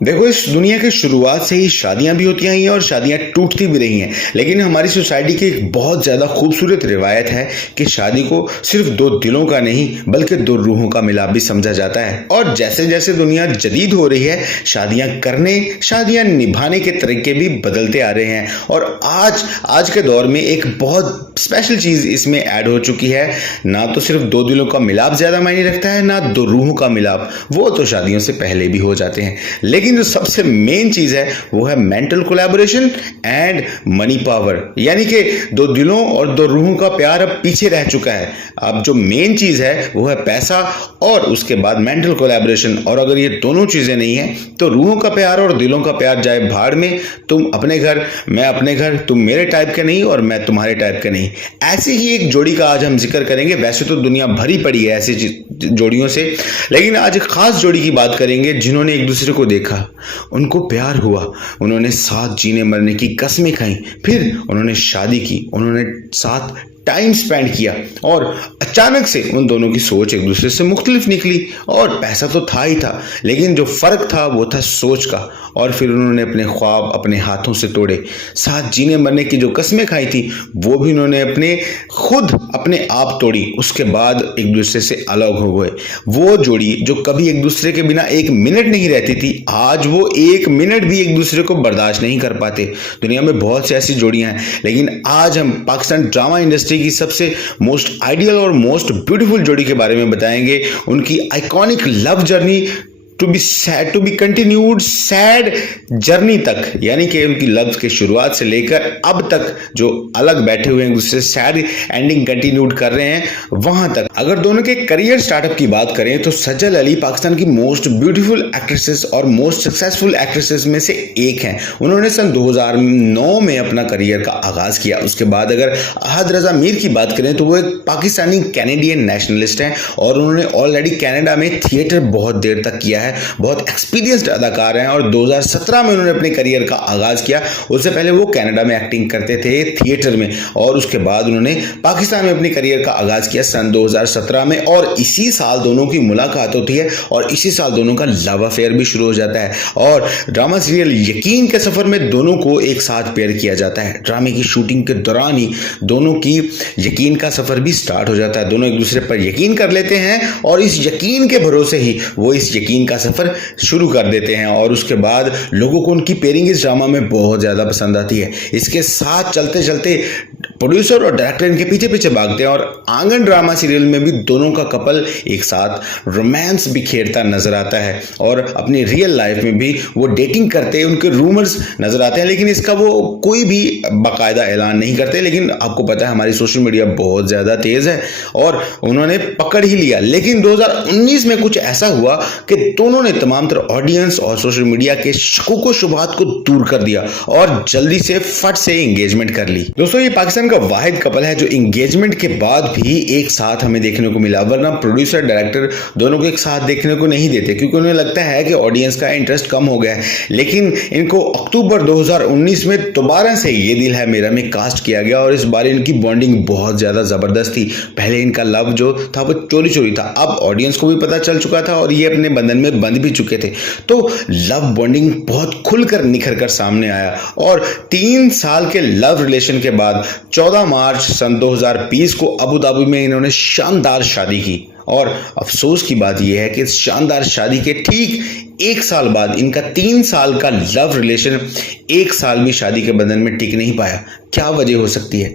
देखो, इस दुनिया की शुरुआत से ही शादियां भी होती आई हैं और शादियां टूटती भी रही हैं। लेकिन हमारी सोसाइटी की एक बहुत ज़्यादा खूबसूरत रिवायत है कि शादी को सिर्फ दो दिलों का नहीं बल्कि दो रूहों का मिलाप भी समझा जाता है। और जैसे जैसे दुनिया जदीद हो रही है, शादियां करने, शादियां निभाने के तरीके भी बदलते आ रहे हैं। और आज के दौर में एक बहुत स्पेशल चीज़ इसमें ऐड हो चुकी है। ना तो सिर्फ दो दिलों का मिलाप ज़्यादा मायने रखता है, ना दो रूहों का मिलाप, वो तो शादियों से पहले भी हो जाते हैं। लेकिन जो सबसे मेन चीज है वो है mental collaboration and money power. यानी कि दो दिलों और दो रूहों का प्यार अब पीछे रह चुका है। अब जो मेन चीज है वो है पैसा और उसके बाद मेंटल कोलैबोरेशन। और अगर ये दोनों चीजें नहीं है तो रूहों का प्यार और दिलों का प्यार जाए भाड़ में। तुम अपने घर, मैं अपने घर, तुम मेरे टाइप के नहीं और मैं तुम्हारे टाइप के नहीं। ऐसी ही एक जोड़ी का आज हम जिक्र करेंगे। वैसे तो दुनिया भरी पड़ी है ऐसी जोड़ियों से, लेकिन आज एक खास जोड़ी की बात करेंगे जिन्होंने एक दूसरे को देखा, उनको प्यार हुआ, उन्होंने साथ जीने मरने की कस्में खाई, फिर उन्होंने शादी की, उन्होंने साथ टाइम स्पेंड किया और अचानक से उन दोनों की सोच एक दूसरे से मुख्तलिफ निकली। और पैसा तो था ही था, लेकिन जो फर्क था वो था सोच का। और फिर उन्होंने अपने ख्वाब अपने हाथों से तोड़े, साथ जीने मरने की जो कस्में खाई थी वो भी उन्होंने खुद अपने आप तोड़ी। उसके बाद एक दूसरे से अलग हो गए। वो जोड़ी जो कभी एक दूसरे के बिना एक मिनट नहीं रहती थी, आज वो एक मिनट भी एक दूसरे को बर्दाश्त नहीं कर पाते। दुनिया में बहुत सी ऐसी जोड़ियां हैं, लेकिन आज हम पाकिस्तान ड्रामा इंडस्ट्री की सबसे मोस्ट आइडियल और मोस्ट ब्यूटीफुल जोड़ी के बारे में बताएंगे। उनकी iconic love journey to be continued sad journey तक, यानी कि उनकी लव की शुरुआत से लेकर अब तक जो अलग बैठे हुए हैं, दूसरे सैड एंडिंग कंटिन्यूड कर रहे हैं, वहां तक। अगर दोनों के करियर स्टार्टअप की बात करें तो सज्जल अली पाकिस्तान की मोस्ट ब्यूटीफुल एक्ट्रेसेस और मोस्ट सक्सेसफुल एक्ट्रेसेस में से एक हैं। उन्होंने सन 2009 में अपना करियर का आगाज किया। उसके बाद अगर अहद रजा मीर की बात करें तो वो एक पाकिस्तानी कैनेडियन नेशनलिस्ट हैं और उन्होंने ऑलरेडी कनाडा में थिएटर बहुत देर तक किया है, बहुत एक्सपीरियंस्ड अदाकार हैं। और 2017 में उन्होंने अपने करियर का आगाज किया। उससे पहले वो कनाडा में एक्टिंग करते थे थिएटर में, और उसके बाद उन्होंने पाकिस्तान में अपने करियर का आगाज किया सन 2017 में। और इसी साल दोनों की मुलाकात होती है और इसी साल दोनों का लव अफेयर भी शुरू हो जाता है। और ड्रामा सीरियल यकीन के सफर में दोनों को एक साथ पेयर किया जाता है। ड्रामे की शूटिंग के दौरान ही दोनों की यकीन का सफर भी स्टार्ट हो जाता है। दोनों एक दूसरे पर यकीन कर लेते हैं और इस यकीन के भरोसे ही वो इस यकीन का सफर शुरू कर देते हैं। और उसके बाद लोगों को उनकी पेयरिंग इस ड्रामा में बहुत ज्यादा पसंद आती है। इसके साथ चलते चलते प्रोड्यूसर और डायरेक्टर इनके पीछे पीछे भागते हैं और आंगन ड्रामा सीरियल में भी दोनों का कपल एक साथ रोमांस बिखेरता नजर आता है। और अपनी रियल लाइफ में भी वो डेटिंग करते हैं, उनके रूमर्स नजर आते हैं, लेकिन इसका वो कोई भी बाकायदा ऐलान नहीं करते। लेकिन आपको पता है हमारी सोशल मीडिया बहुत ज्यादा तेज है और उन्होंने पकड़ ही लिया। लेकिन 2019 में कुछ ऐसा हुआ कि दोनों ने तमाम तरह ऑडियंस और सोशल मीडिया के शकों को शुबहात को दूर कर दिया और जल्दी से फट से एंगेजमेंट कर ली। दोस्तों, ये पाकिस्तान का वाहिद कपल है जो एंगेजमेंट के बाद भी एक साथ हमें देखने को मिला, वरना प्रोड्यूसर डायरेक्टर दोनों को एक साथ देखने को नहीं देते क्योंकि उन्हें लगता है कि ऑडियंस का इंटरेस्ट कम हो गया है। लेकिन इनको अक्टूबर 2019 में दोबारा से ये दिल है मेरा में कास्ट किया गया और इस बार इनकी बॉन्डिंग बहुत ज्यादा जबरदस्त थी। पहले इनका लव जो था वो चोरी चोरी था, अब ऑडियंस को भी पता चल चुका था और ये अपने बंधन में बंध भी चुके थे। तो लव बॉन्डिंग बहुत खुलकर निखर कर सामने आया और 3 साल के लव रिलेशन के बाद 14 मार्च सन 2020 को अबू धाबी में इन्होंने शानदार शादी की। और अफसोस की बात यह है कि इस शानदार शादी के ठीक 1 साल बाद इनका 3 साल का लव रिलेशन 1 साल भी शादी के बंधन में टिक नहीं पाया। क्या वजह हो सकती है?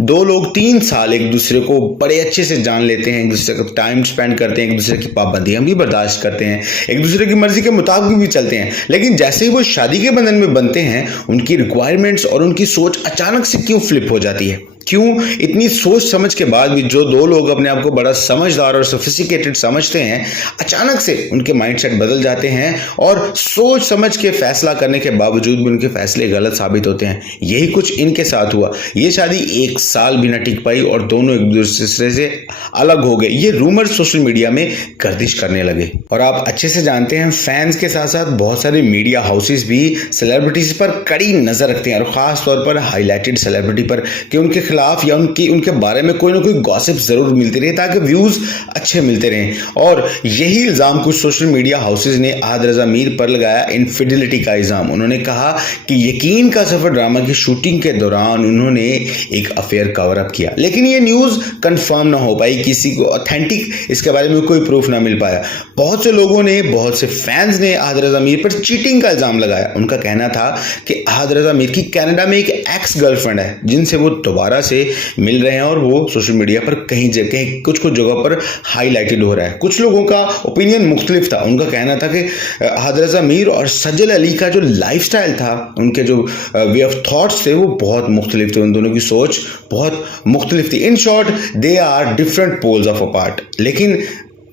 दो लोग 3 साल एक दूसरे को बड़े अच्छे से जान लेते हैं, एक दूसरे का टाइम स्पेंड करते हैं, एक दूसरे की पाबंदियां भी बर्दाश्त करते हैं, एक दूसरे की मर्जी के मुताबिक भी चलते हैं। लेकिन जैसे ही वो शादी के बंधन में बनते हैं, उनकी रिक्वायरमेंट्स और उनकी सोच अचानक से क्यों फ्लिप हो जाती है? क्यों इतनी सोच समझ के बाद भी जो दो लोग अपने आप को बड़ा समझदार और सोफिस्टिकेटेड समझते हैं, अचानक से उनके माइंडसेट बदल जाते हैं और सोच समझ के फैसला करने के बावजूद भी उनके फैसले गलत साबित होते हैं। यही कुछ इनके साथ हुआ। ये शादी 1 साल भी न टिक पाई और दोनों एक दूसरे से अलग हो गए। ये रूमर सोशल मीडिया में गर्दिश करने लगे। और आप अच्छे से जानते हैं फैंस के साथ साथ बहुत सारे मीडिया हाउसेस भी सेलिब्रिटीज पर कड़ी नजर रखते हैं और खास तौर पर हाईलाइटेड सेलिब्रिटी पर कि उनके खिलाफ या उनके बारे में कोई ना कोई गॉसिप जरूर मिलती रहे ताकि व्यूज अच्छे मिलते रहें। और यही इल्जाम कुछ सोशल मीडिया हाउसेज ने अहद रज़ा मीर पर लगाया इनफिडेलिटी का इल्जाम। उन्होंने कहा कि यकीन का सफर ड्रामा की शूटिंग के दौरान उन्होंने एक अफेयर कवर अप किया, लेकिन ये न्यूज़ कंफर्म ना हो पाई, किसी को ऑथेंटिक इसके बारे में कोई प्रूफ ना मिल पाया। बहुत से लोगों ने, बहुत से फैंस ने अहद रज़ा मीर पर चीटिंग का इल्जाम लगाया। उनका कहना था कि अहद रज़ा मीर की कनाडा में एक एक्स गर्लफ्रेंड है जिनसे वो दोबारा से मिल रहे हैं और वो सोशल मीडिया पर कहीं कुछ जगह पर हाईलाइटेड हो रहा है। कुछ लोगों का ओपिनियन मुख्तलिफ था। उनका कहना था कि अहद रज़ा मीर और सजल अली का जो लाइफस्टाइल था, उनके जो वे ऑफ थॉट्स थे वो बहुत मुख्तलिफ थे, उन दोनों की सोच बहुत मुख्तलिफ थी। In short they are different poles of apart. लेकिन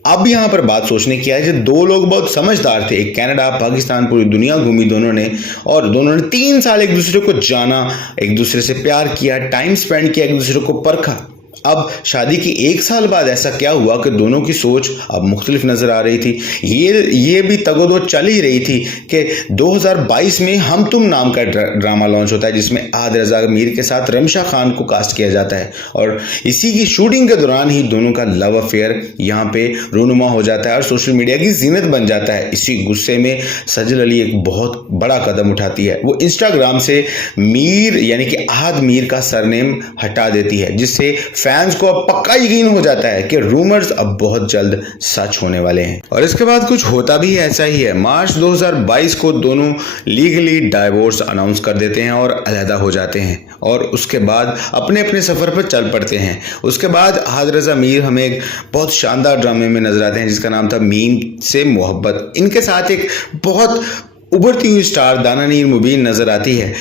अब यहाँ पर बात सोचने की है कि दो लोग बहुत समझदार थे, एक कनाडा, पाकिस्तान, पूरी दुनिया घूमी दोनों ने, और दोनों ने 3 साल एक दूसरे को जाना, एक दूसरे से प्यार किया, टाइम स्पेंड किया, एक दूसरे को परखा। अब शादी की 1 साल बाद ऐसा क्या हुआ कि दोनों की सोच अब मुख्तलिफ नजर आ रही थी। ये भी तगोदो चल ही रही थी कि 2022 में हम तुम नाम का ड्रामा लॉन्च होता है जिसमें अहद रज़ा मीर के साथ रमशा खान को कास्ट किया जाता है, और इसी की शूटिंग के दौरान ही दोनों का लव अफेयर यहाँ पे रूनुमा हो जाता है और सोशल मीडिया की जीनत बन जाता है। इसी गुस्से में सजल अली एक बहुत बड़ा कदम उठाती है। वो इंस्टाग्राम से मीर यानी कि अहद मीर का सरनेम हटा देती है, जिससे फैंस को अब पक्का यकीन हो जाता है कि रूमर्स अब बहुत जल्द सच होने वाले हैं। और इसके बाद कुछ होता भी ऐसा ही है। मार्च 2022 को दोनों लीगली डाइवोर्स अनाउंस कर देते हैं और अलहदा हो जाते हैं, और उसके बाद अपने अपने सफर पर चल पड़ते हैं। उसके बाद अहद रज़ा मीर हमें एक बहुत शानदार ड्रामे में नजर आते हैं जिसका नाम था मीम से मोहब्बत। इनके साथ एक बहुत उभरती हुई स्टार दाना नीर मुबीन नजर आती है,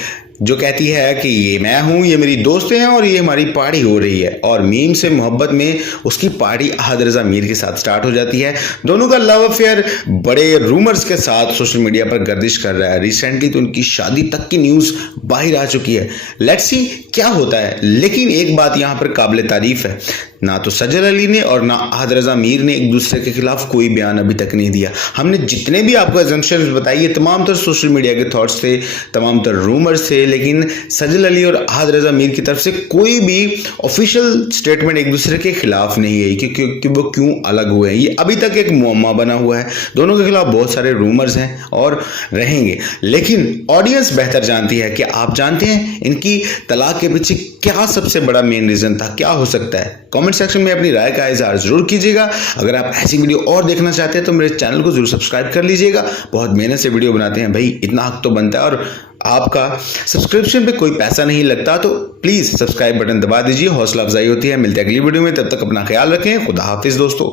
जो कहती है कि ये मैं हूँ, ये मेरी दोस्त हैं और ये हमारी पार्टी हो रही है। और मीम से मोहब्बत में उसकी पार्टी अहद रज़ा मीर के साथ स्टार्ट हो जाती है। दोनों का लव अफेयर बड़े रूमर्स के साथ सोशल मीडिया पर गर्दिश कर रहा है। रिसेंटली तो उनकी शादी तक की न्यूज़ बाहर आ चुकी है। लेट्स सी क्या होता है। लेकिन एक बात यहाँ पर काबिल तारीफ है, ना तो सजल अली ने और ना अहद रज़ा मीर ने एक दूसरे के खिलाफ कोई बयान अभी तक नहीं दिया। हमने जितने भी आपको एजम्पशंस बताई ये तमाम तर सोशल मीडिया के थॉट्स थे, तमाम तर रूमर्स थे, लेकिन सजल अली और अहद रज़ा मीर की तरफ से कोई भी ऑफिशियल स्टेटमेंट एक दूसरे के खिलाफ नहीं है कि वो क्यों अलग हुए हैं। ये अभी तक एक मुअम्मा बना हुआ है। दोनों के खिलाफ बहुत सारे रूमर्स हैं और रहेंगे, लेकिन ऑडियंस बेहतर जानती है। कि आप जानते हैं इनकी तलाक के पीछे क्या सबसे बड़ा मेन रीजन था, क्या हो सकता है? कमेंट सेक्शन में अपनी राय का इजहार जरूर कीजिएगा। अगर आप ऐसी वीडियो और देखना चाहते हैं तो मेरे चैनल को जरूर सब्सक्राइब कर लीजिएगा। बहुत मेहनत से वीडियो बनाते हैं भाई, इतना हक तो बनता है, और आपका सब्सक्रिप्शन पे कोई पैसा नहीं लगता, तो प्लीज सब्सक्राइब बटन दबा दीजिए, हौसला अफजाई होती है। मिलते हैं अगली वीडियो में, तब तक अपना ख्याल रखें। खुदा हाफिज दोस्तों।